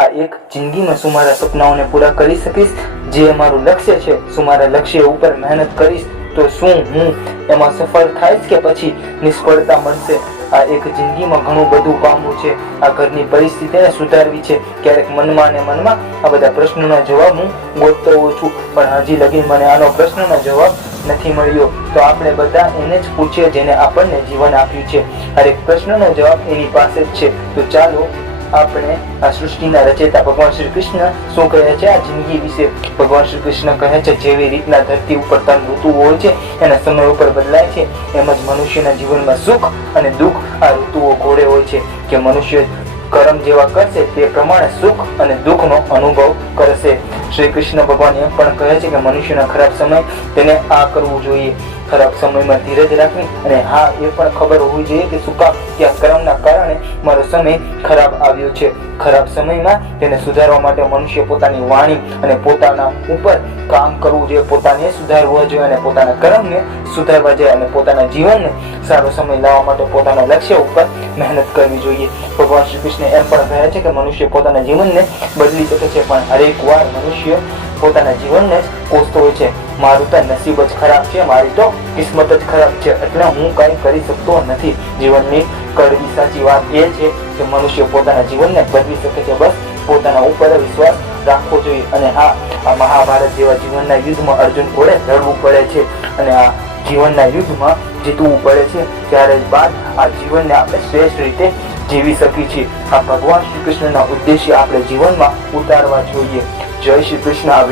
આ એક જિંદગીમાં શું મારા સપનાઓને પૂરા કરી શકીશ. જે મારું લક્ષ્ય છે શું મારા લક્ષ્ય ઉપર મહેનત કરીશ, તો શું હું એમાં સફળ થાઈશ કે પછી નિષ્ફળતા મળશે? આ એક જિંદગીમાં ઘણું બધું પામવું છે. આ ઘરની પરિસ્થિતિને સુધારવી છે. ક્યારેક મનમાં ને મનમાં આ બધા પ્રશ્નોના જવાબ હું ગોતતો હોઉં છું. પણ હજી લગી મને આનો પ્રશ્નનો જવાબ નથી મળ્યો. તો આપણે બધા એને જ પૂછીએ જેને આપણને જીવન આપ્યું છે. હરેક પ્રશ્નનો જવાબ એની પાસે જ છે. તો ચાલો આપણે આ સૃષ્ટિના રચયિતા ભગવાન શ્રી કૃષ્ણ શું કહે છે? આ જિંદગી વિશે ભગવાન શ્રી કૃષ્ણ કહે છે, જેવી રીતના ધરતી ઉપર ત્રણ ઋતુઓ હોય છે, એના સમય ઉપર બદલાય છે, એમ જ મનુષ્યના જીવનમાં સુખ અને દુઃખ આ ઋતુઓ ઘોડે હોય છે, કે મનુષ્ય કર્મ જેવા કરશે તે પ્રમાણે સુખ અને દુઃખનો અનુભવ કરશે. શ્રી કૃષ્ણ ભગવાન એમ પણ કહે છે કે મનુષ્યના ખરાબ સમય તેને આ કરવું જોઈએ. ખરાબ સમયમાં ધીરજ રાખવી અને હા એ પણ ખબર હોવી જોઈએ કે સુકા કર્મના કારણે મારો સમય ખરાબ આવ્યો છે. ખરાબ સમયમાં તેને સુધારવા માટે મનુષ્ય પોતાની વાણી અને પોતાના ઉપર કામ કરવું જોઈએ. પોતાને સુધારવું જોઈએ અને પોતાના કર્મને સુધારવા જોઈએ અને પોતાના જીવનને સારો સમય લાવવા માટે પોતાના લક્ષ્ય ઉપર મહેનત કરવી જોઈએ. ભગવાન શ્રી કૃષ્ણ એમ પણ કહે છે કે મનુષ્ય પોતાના જીવનને બદલી શકે છે, પણ હરેક વાર મનુષ્ય પોતાના જીવનને જ કોસતો હોય છે. મારું તો નસીબ જ ખરાબ છે, મારી તો કિસ્મત જ ખરાબ છે. એટલે હું કંઈ કરી શકતો નથી. જીવનની કડવી સાચી વાત એ છે કે મનુષ્ય પોતાના જીવનને બદલી શકે છે. બસ પોતાના ઉપર વિશ્વાસ રાખવો જોઈએ. અને હા, આ મહાભારત જેવા જીવનના યુદ્ધમાં અર્જુન ઘોડે લડવું પડે છે. અને આ જીવનના યુદ્ધમાં જીતવું પડે છે. ત્યારે બાદ આ જીવનને આપણે શ્રેષ્ઠ રીતે જીવી શકીએ છીએ. આ ભગવાન શ્રી કૃષ્ણના ઉદ્દેશ્ય આપણે જીવનમાં ઉતારવા જોઈએ. જય શ્રી કૃષ્ણ.